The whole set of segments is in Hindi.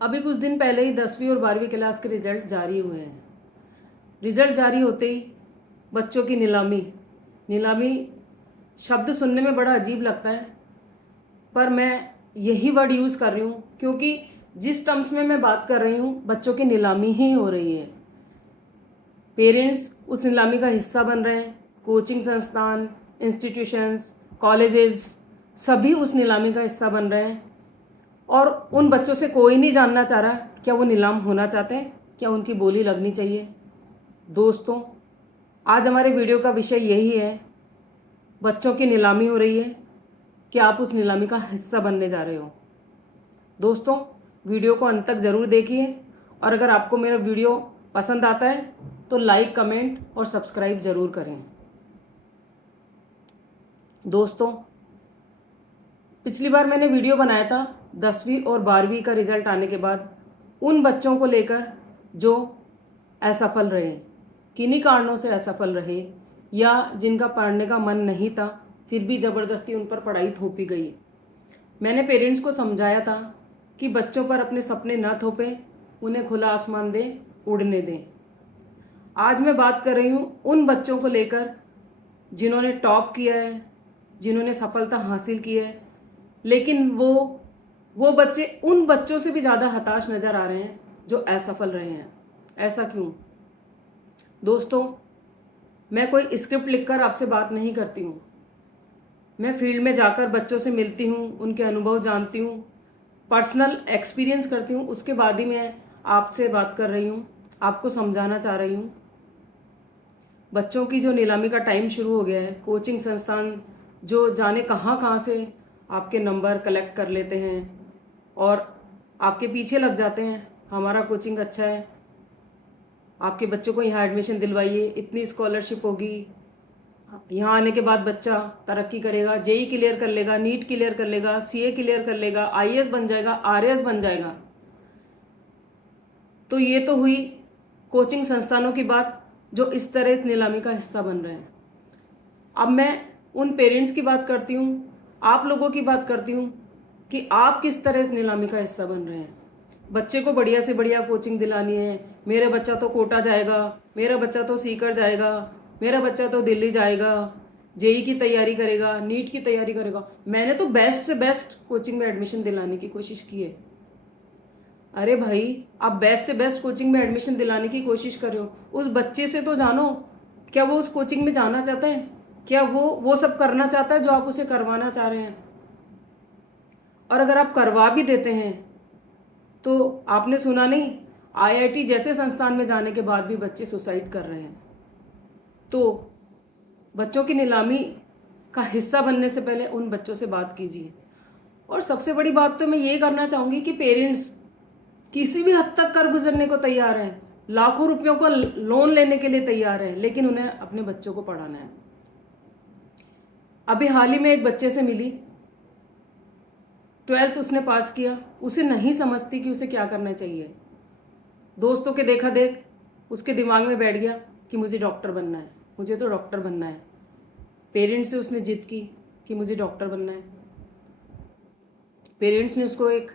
अभी कुछ दिन पहले ही 10वीं और 12वीं क्लास के रिजल्ट जारी हुए हैं। रिजल्ट जारी होते ही बच्चों की नीलामी नीलामी शब्द सुनने में बड़ा अजीब लगता है, पर मैं यही वर्ड यूज़ कर रही हूँ क्योंकि जिस टर्म्स में मैं बात कर रही हूँ बच्चों की नीलामी ही हो रही है। पेरेंट्स उस नीलामी का हिस्सा बन रहे हैं। कोचिंग संस्थान, इंस्टीट्यूशंस, कॉलेजेस सभी उस नीलामी का हिस्सा बन रहे हैं और उन बच्चों से कोई नहीं जानना चाह रहा क्या वो नीलाम होना चाहते हैं, क्या उनकी बोली लगनी चाहिए। दोस्तों, आज हमारे वीडियो का विषय यही है, बच्चों की नीलामी हो रही है कि आप उस नीलामी का हिस्सा बनने जा रहे हो। दोस्तों, वीडियो को अंत तक ज़रूर देखिए और अगर आपको मेरा वीडियो पसंद आता है तो लाइक, कमेंट और सब्सक्राइब ज़रूर करें। दोस्तों, पिछली बार मैंने वीडियो बनाया था 10वीं और 12वीं का रिजल्ट आने के बाद उन बच्चों को लेकर जो असफल रहे, किन्हीं कारणों से असफल रहे या जिनका पढ़ने का मन नहीं था फिर भी ज़बरदस्ती उन पर पढ़ाई थोपी गई। मैंने पेरेंट्स को समझाया था कि बच्चों पर अपने सपने न थोपें, उन्हें खुला आसमान दें, उड़ने दें। आज मैं बात कर रही हूँ उन बच्चों को लेकर जिन्होंने टॉप किया है, जिन्होंने सफलता हासिल की है, लेकिन वो बच्चे उन बच्चों से भी ज़्यादा हताश नज़र आ रहे हैं जो असफल रहे हैं। ऐसा क्यों? दोस्तों, मैं कोई स्क्रिप्ट लिखकर आपसे बात नहीं करती हूँ। मैं फील्ड में जाकर बच्चों से मिलती हूँ, उनके अनुभव जानती हूँ, पर्सनल एक्सपीरियंस करती हूँ, उसके बाद ही मैं आपसे बात कर रही हूँ, आपको समझाना चाह रही हूँ। बच्चों की जो नीलामी का टाइम शुरू हो गया है, कोचिंग संस्थान जो जाने कहाँ कहाँ से आपके नंबर कलेक्ट कर लेते हैं और आपके पीछे लग जाते हैं, हमारा कोचिंग अच्छा है, आपके बच्चों को यहाँ एडमिशन दिलवाइए, इतनी स्कॉलरशिप होगी, यहाँ आने के बाद बच्चा तरक्की करेगा, जेई क्लियर कर लेगा, नीट क्लियर कर लेगा, सीए क्लियर कर लेगा, आईएएस बन जाएगा, आरएएस बन जाएगा। तो ये तो हुई कोचिंग संस्थानों की बात जो इस तरह इस नीलामी का हिस्सा बन रहे हैं। अब मैं उन पेरेंट्स की बात करती हूँ, आप लोगों की बात करती हूँ कि आप किस तरह इस नीलामी का हिस्सा बन रहे हैं। बच्चे को बढ़िया से बढ़िया कोचिंग दिलानी है, मेरा बच्चा तो कोटा जाएगा, मेरा बच्चा तो सीकर जाएगा, मेरा बच्चा तो दिल्ली जाएगा, जेई की तैयारी करेगा, नीट की तैयारी करेगा। मैंने तो बेस्ट से बेस्ट कोचिंग में एडमिशन दिलाने की कोशिश की है। अरे भाई, आप बेस्ट से बेस्ट कोचिंग में एडमिशन दिलाने की कोशिश कर रहे हो, उस बच्चे से तो जानो क्या वो उस कोचिंग में जाना चाहता है, क्या वो सब करना चाहता है जो आप उसे करवाना चाह रहे हैं। और अगर आप करवा भी देते हैं तो आपने सुना नहीं, आईआईटी जैसे संस्थान में जाने के बाद भी बच्चे सुसाइड कर रहे हैं। तो बच्चों की नीलामी का हिस्सा बनने से पहले उन बच्चों से बात कीजिए। और सबसे बड़ी बात तो मैं ये करना चाहूँगी कि पेरेंट्स किसी भी हद तक कर गुजरने को तैयार हैं, लाखों रुपयों का लोन लेने के लिए तैयार हैं, लेकिन उन्हें अपने बच्चों को पढ़ाना है। अभी हाल ही में एक बच्चे से मिली, 12th उसने पास किया, उसे नहीं समझती कि उसे क्या करना चाहिए। दोस्तों के देखा देख उसके दिमाग में बैठ गया कि मुझे डॉक्टर बनना है, मुझे तो डॉक्टर बनना है। पेरेंट्स से उसने जिद की कि मुझे डॉक्टर बनना है। पेरेंट्स ने उसको एक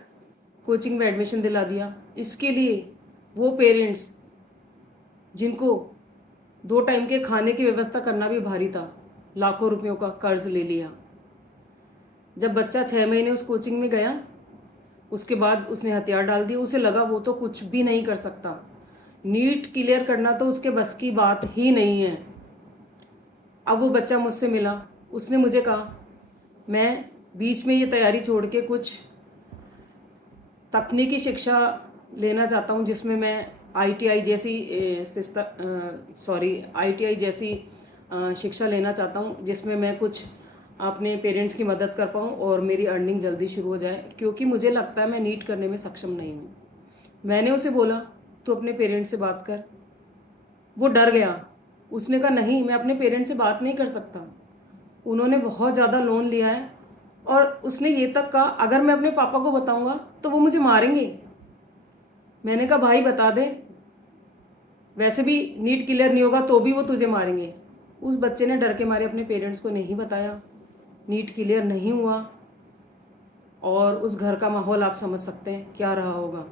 कोचिंग में एडमिशन दिला दिया। इसके लिए वो पेरेंट्स जिनको 2 टाइम के खाने की व्यवस्था करना भी भारी था, लाखों रुपयों का कर्ज ले लिया। जब बच्चा 6 महीने उस कोचिंग में गया, उसके बाद उसने हथियार डाल दिए। उसे लगा वो तो कुछ भी नहीं कर सकता, नीट क्लियर करना तो उसके बस की बात ही नहीं है। अब वो बच्चा मुझसे मिला, उसने मुझे कहा मैं बीच में ये तैयारी छोड़ के कुछ तकनीकी शिक्षा लेना चाहता हूँ जिसमें मैं आईटीआई जैसी शिक्षा लेना चाहता हूँ, जिसमें मैं कुछ अपने पेरेंट्स की मदद कर पाऊँ और मेरी अर्निंग जल्दी शुरू हो जाए, क्योंकि मुझे लगता है मैं नीट करने में सक्षम नहीं हूँ। मैंने उसे बोला तो अपने पेरेंट्स से बात कर। वो डर गया, उसने कहा नहीं, मैं अपने पेरेंट्स से बात नहीं कर सकता, उन्होंने बहुत ज़्यादा लोन लिया है और उसने ये तक कहा अगर मैं अपने पापा को बताऊंगा तो वो मुझे मारेंगे। मैंने कहा भाई बता दे, वैसे भी नीट क्लियर नहीं होगा तो भी वो तुझे मारेंगे। उस बच्चे ने डर के मारे अपने पेरेंट्स को नहीं बताया, नीट क्लियर नहीं हुआ और उस घर का माहौल आप समझ सकते हैं क्या रहा होगा।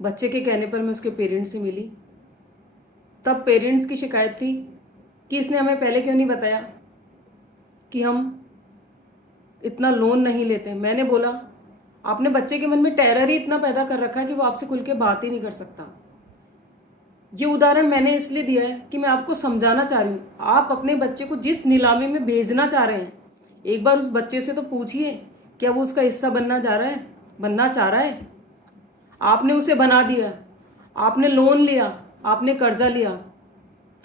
बच्चे के कहने पर मैं उसके पेरेंट्स से मिली। तब पेरेंट्स की शिकायत थी कि इसने हमें पहले क्यों नहीं बताया कि हम इतना लोन नहीं लेते। मैंने बोला आपने बच्चे के मन में टेरर ही इतना पैदा कर रखा है कि वो आपसे खुल के बात ही नहीं कर सकता। ये उदाहरण मैंने इसलिए दिया है कि मैं आपको समझाना चाह रही हूँ। आप अपने बच्चे को जिस नीलामी में भेजना चाह रहे हैं, एक बार उस बच्चे से तो पूछिए क्या वो उसका हिस्सा बनना चाह रहा है। आपने उसे बना दिया, आपने लोन लिया, आपने कर्जा लिया,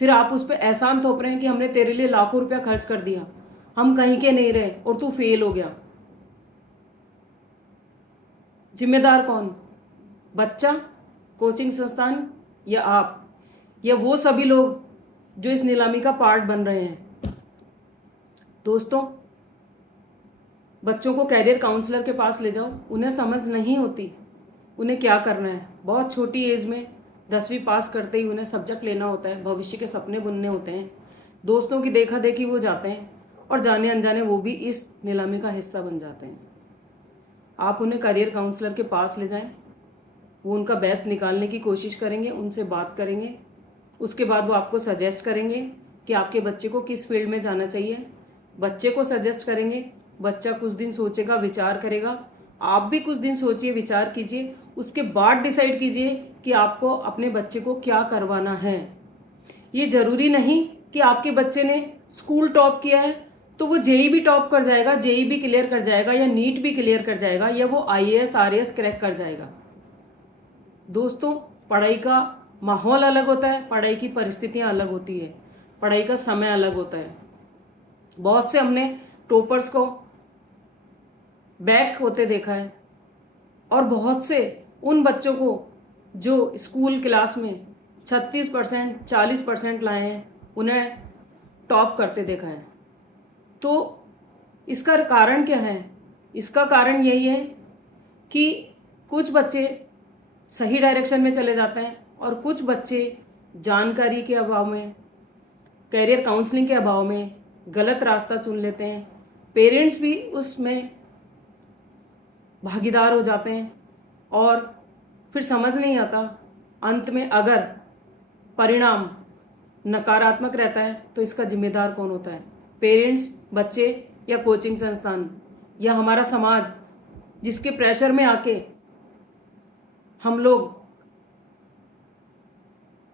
फिर आप उस पर एहसान थोप रहे हैं कि हमने तेरे लिए लाखों रुपया खर्च कर दिया, हम कहीं के नहीं रहे और तू फेल हो गया। जिम्मेदार कौन? बच्चा, कोचिंग संस्थान, या आप, या वो सभी लोग जो इस नीलामी का पार्ट बन रहे हैं? दोस्तों, बच्चों को कैरियर काउंसलर के पास ले जाओ। उन्हें समझ नहीं होती उन्हें क्या करना है। बहुत छोटी एज में 10वीं पास करते ही उन्हें सब्जेक्ट लेना होता है, भविष्य के सपने बुनने होते हैं। दोस्तों की देखा देखी वो जाते हैं और जाने अनजाने वो भी इस नीलामी का हिस्सा बन जाते हैं। आप उन्हें करियर काउंसलर के पास ले जाएं, वो उनका बेस्ट निकालने की कोशिश करेंगे, उनसे बात करेंगे। उसके बाद वो आपको सजेस्ट करेंगे कि आपके बच्चे को किस फील्ड में जाना चाहिए। बच्चे को सजेस्ट करेंगे, बच्चा कुछ दिन सोचेगा, विचार करेगा। आप भी कुछ दिन सोचिए, विचार कीजिए, उसके बाद डिसाइड कीजिए कि आपको अपने बच्चे को क्या करवाना है। ये ज़रूरी नहीं कि आपके बच्चे ने स्कूल टॉप किया है तो वो जेई भी टॉप कर जाएगा, जेई भी क्लियर कर जाएगा, या नीट भी क्लियर कर जाएगा, या वो आईएएस आरएएस क्रैक कर जाएगा। दोस्तों, पढ़ाई का माहौल अलग होता है, पढ़ाई की परिस्थितियां अलग होती है, पढ़ाई का समय अलग होता है। बहुत से हमने टॉपर्स को बैक होते देखा है और बहुत से उन बच्चों को जो स्कूल क्लास में 36% 40% लाए हैं उन्हें टॉप करते देखा है। तो इसका कारण क्या है? इसका कारण यही है कि कुछ बच्चे सही डायरेक्शन में चले जाते हैं और कुछ बच्चे जानकारी के अभाव में, कैरियर काउंसलिंग के अभाव में गलत रास्ता चुन लेते हैं। पेरेंट्स भी उसमें भागीदार हो जाते हैं और फिर समझ नहीं आता अंत में अगर परिणाम नकारात्मक रहता है तो इसका जिम्मेदार कौन होता है? पेरेंट्स, बच्चे, या कोचिंग संस्थान, या हमारा समाज, जिसके प्रेशर में आके हम लोग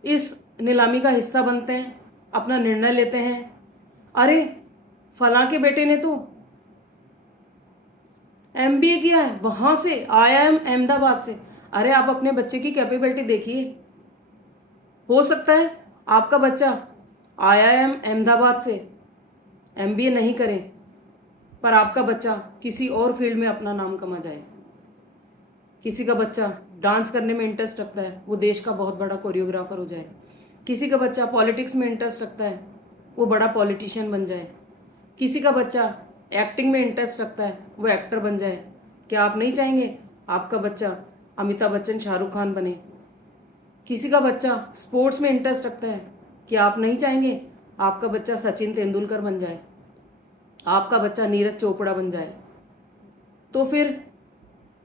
इस नीलामी का हिस्सा बनते हैं, अपना निर्णय लेते हैं। अरे फलां के बेटे ने तो एमबीए किया है, वहां से आईआईएम अहमदाबाद से। अरे आप अपने बच्चे की कैपेबिलिटी देखिए। हो सकता है आपका बच्चा आईआईएम अहमदाबाद से एमबीए नहीं करे पर आपका बच्चा किसी और फील्ड में अपना नाम कमा जाए। किसी का बच्चा डांस करने में इंटरेस्ट रखता है, वो देश का बहुत बड़ा कोरियोग्राफर हो जाए। किसी का बच्चा पॉलिटिक्स में इंटरेस्ट रखता है, वो बड़ा पॉलिटिशियन बन जाए। किसी का बच्चा एक्टिंग में इंटरेस्ट रखता है, वो एक्टर बन जाए। क्या आप नहीं चाहेंगे आपका बच्चा अमिताभ बच्चन, शाहरुख खान बने? किसी का बच्चा स्पोर्ट्स में इंटरेस्ट रखता है, क्या आप नहीं चाहेंगे आपका बच्चा सचिन तेंदुलकर बन जाए, आपका बच्चा नीरज चोपड़ा बन जाए? तो फिर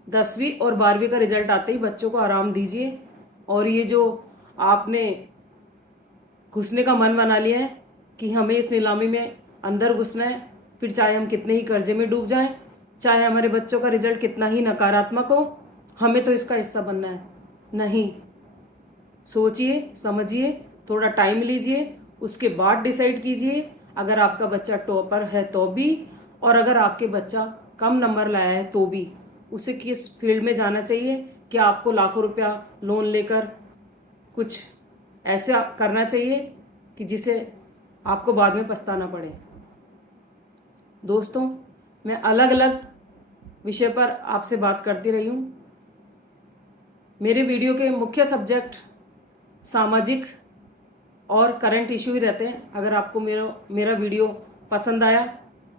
10वीं और 12वीं का रिजल्ट आते ही बच्चों को आराम दीजिए। और ये जो आपने घुसने का मन बना लिया है कि हमें इस नीलामी में अंदर घुसना है, फिर चाहे हम कितने ही कर्जे में डूब जाएं, चाहे हमारे बच्चों का रिजल्ट कितना ही नकारात्मक हो, हमें तो इसका हिस्सा बनना है। नहीं, सोचिए, समझिए, थोड़ा टाइम लीजिए, उसके बाद डिसाइड कीजिए। अगर आपका बच्चा टॉपर है तो भी, और अगर आपके बच्चा कम नंबर लाया है तो भी, उसे किस फील्ड में जाना चाहिए। क्या आपको लाखों रुपया लोन लेकर कुछ ऐसा करना चाहिए कि जिसे आपको बाद में पछताना पड़े? दोस्तों, मैं अलग अलग विषय पर आपसे बात करती रही हूँ। मेरे वीडियो के मुख्य सब्जेक्ट सामाजिक और करंट इशू ही रहते हैं। अगर आपको मेरा वीडियो पसंद आया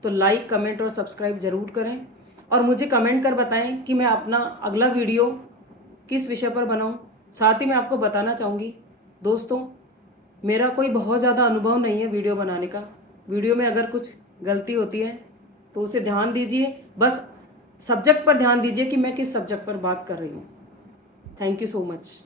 तो लाइक, कमेंट और सब्सक्राइब ज़रूर करें और मुझे कमेंट कर बताएं कि मैं अपना अगला वीडियो किस विषय पर बनाऊं। साथ ही मैं आपको बताना चाहूँगी दोस्तों, मेरा कोई बहुत ज़्यादा अनुभव नहीं है वीडियो बनाने का। वीडियो में अगर कुछ गलती होती है तो उसे ध्यान दीजिए, बस सब्जेक्ट पर ध्यान दीजिए कि मैं किस सब्जेक्ट पर बात कर रही हूँ। Thank you so much.